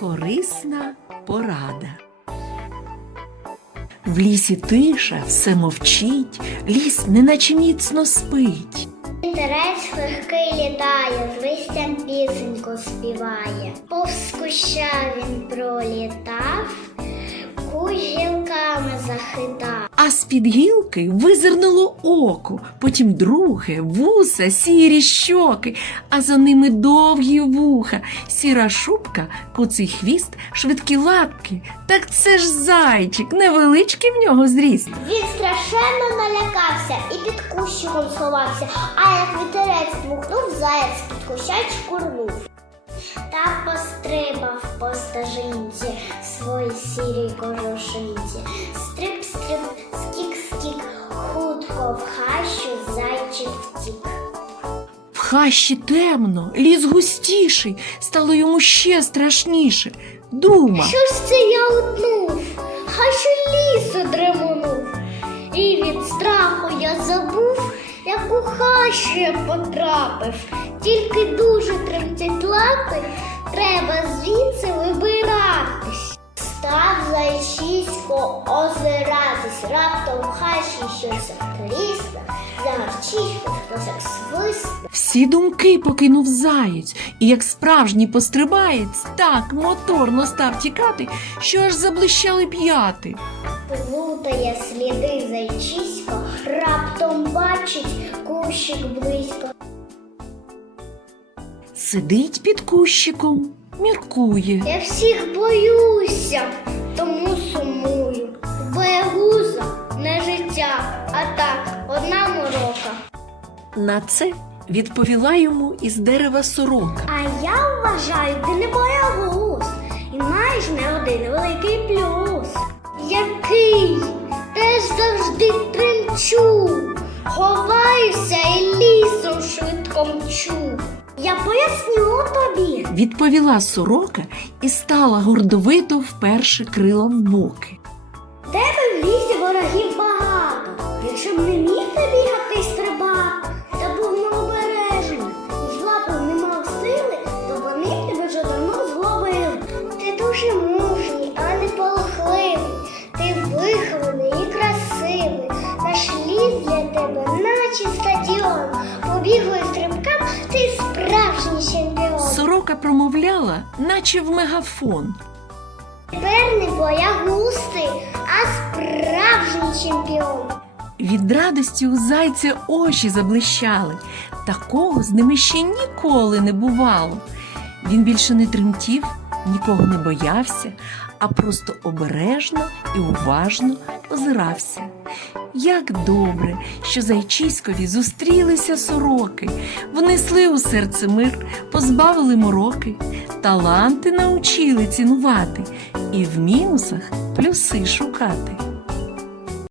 Корисна порада. В лісі тиша, все мовчить, ліс неначе міцно спить. Вітерець легкий літає, з листям пісеньку співає. Повз куща він пролітав, А з-під гілки визирнуло око, потім друге, вуса, сірі щоки, а за ними довгі вуха, сіра шубка, куций хвіст, швидкі лапки. Так це ж зайчик, невеличкий в нього зріст. Він страшенно налякався і під кущиком сховався, а як вітерець дмухнув, заяць під куща чкурнув. Та пострибав по стежинці свої сірій кожушинці. Хащу зайчик втік. В хащі темно, ліс густіший, стало йому ще страшніше. Дума. Що ж це я утнув? Хай що лісу дремонув. І від страху я забув, як у хащу я потрапив. Тільки дуже тремтять лапи, треба звідси вибиратись. Став зайчисько озиратись, раптом хащі щось трісне, загарчить, хтось як свисне. Всі думки покинув заєць, і як справжній пострибаєць, так моторно став тікати, що аж заблищали п'яти. Плутає сліди зайчисько, раптом бачить кущик близько. Сидить під кущиком, міркує. Я всіх боюся, тому сумую. На це відповіла йому із дерева сорока. А я вважаю, ти не боягуз. І маєш не один великий плюс. Який? Теж завжди тремчу. Ховаюся і лісом швидко мчу. Я поясню тобі. Відповіла сорока і стала гордовито вперше крила в боки. Тебе в лісі ворогів багато. Якщо б не міг ти тебе, наче стадіон. Побігли стрибкам, ти справжній чемпіон. Сорока промовляла, наче в мегафон. Тепер не боягусти, а справжній чемпіон. Від радості у зайця очі заблищали. Такого з ними ще ніколи не бувало. Він більше не тремтів, нікого не боявся, а просто обережно і уважно озирався. Як добре, що зайчиськові зустрілися сороки, внесли у серце мир, позбавили мороки, таланти научили цінувати і в мінусах плюси шукати.